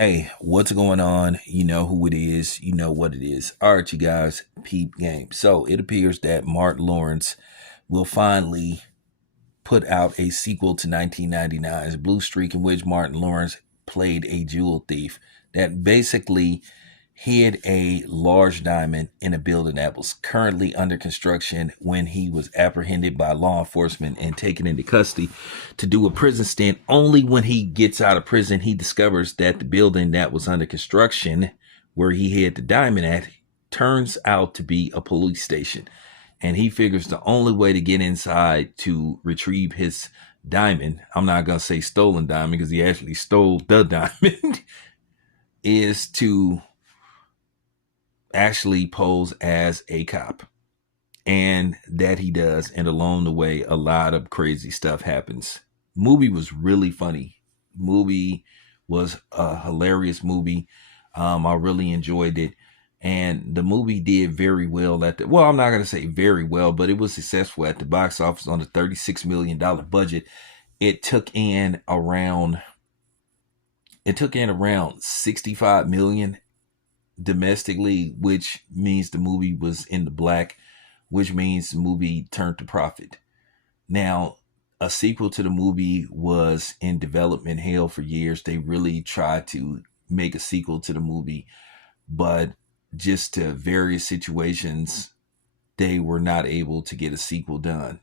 Hey, what's going on? You know who it is. You know what it is. All right, you guys, peep game. So it appears that Martin Lawrence will finally put out a sequel to 1999's Blue Streak, in which Martin Lawrence played a jewel thief that basically hid a large diamond in a building that was currently under construction when he was apprehended by law enforcement and taken into custody to do a prison stint. Only when he gets out of prison, he discovers that the building that was under construction, where he hid the diamond at, turns out to be a police station. And he figures the only way to get inside to retrieve his diamond, I'm not going to say stolen diamond because he actually stole the diamond, is to actually pose as a cop. And that he does. And along the way, a lot of crazy stuff happens. Movie was really funny. Movie was a hilarious movie. I really enjoyed it. And the movie did very well I'm not going to say very well, but it was successful at the box office on a $36 million budget. It took in around 65 million domestically, which means the movie was in the black, which means the movie turned to profit. Now, a sequel to the movie was in development hell for years. They really tried to make a sequel to the movie, but just to various situations, they were not able to get a sequel done.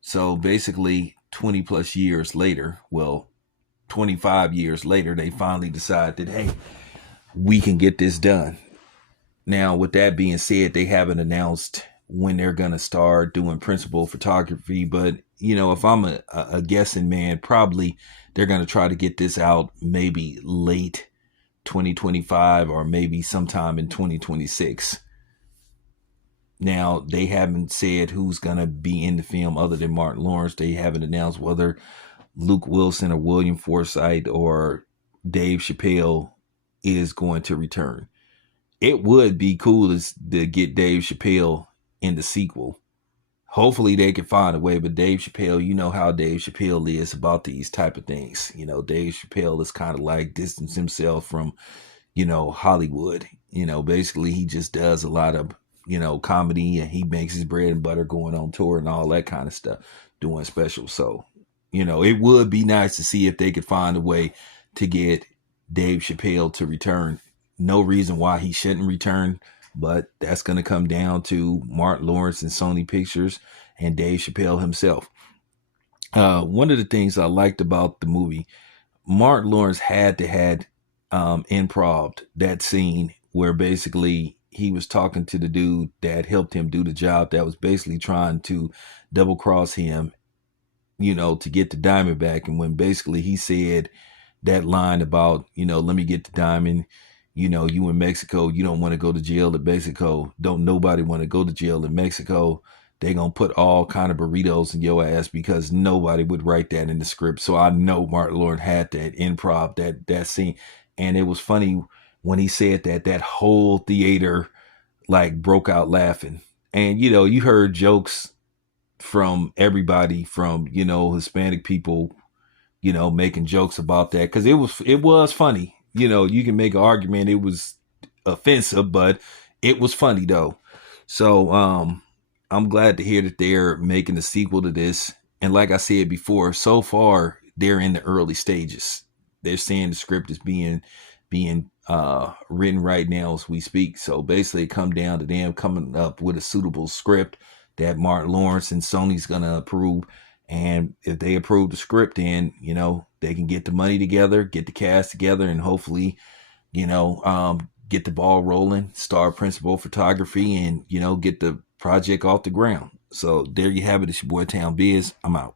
So basically, 20 plus years later, 25 years later, they finally decided, hey, we can get this done. Now, with that being said, they haven't announced when they're going to start doing principal photography. But, if I'm a guessing man, probably they're going to try to get this out maybe late 2025 or maybe sometime in 2026. Now, they haven't said who's going to be in the film other than Martin Lawrence. They haven't announced whether Luke Wilson or William Forsythe or Dave Chappelle is going to return. It would be cool to get Dave Chappelle in the sequel. Hopefully they can find a way, but Dave Chappelle, you know how Dave Chappelle is about these type of things. Dave Chappelle is kind of like distance himself from, Hollywood. Basically he just does a lot of, comedy, and he makes his bread and butter going on tour and all that kind of stuff, doing specials. So, it would be nice to see if they could find a way to get Dave Chappelle to return. No reason why he shouldn't return, but that's going to come down to Martin Lawrence and Sony Pictures and Dave Chappelle himself. One of the things I liked about the movie, Martin Lawrence had improv that scene where basically he was talking to the dude that helped him do the job that was basically trying to double cross him, to get the diamond back. And when basically he said that line about, let me get the diamond, you in Mexico, you don't want to go to jail in Mexico. Don't nobody want to go to jail in Mexico. They gonna put all kind of burritos in your ass because nobody would write that in the script. So I know Martin Lawrence had that improv, that scene. And it was funny when he said that whole theater like broke out laughing. And, you heard jokes from everybody from, Hispanic people, making jokes about that. Cause it was funny. You can make an argument it was offensive, but it was funny though. So I'm glad to hear that they're making a sequel to this. And like I said before, so far they're in the early stages. They're saying the script is being written right now as we speak. So basically it come down to them coming up with a suitable script that Martin Lawrence and Sony's gonna approve. And if they approve the script, then, they can get the money together, get the cast together, and hopefully, get the ball rolling, start principal photography, and, get the project off the ground. So there you have it. It's your boy Town Biz. I'm out.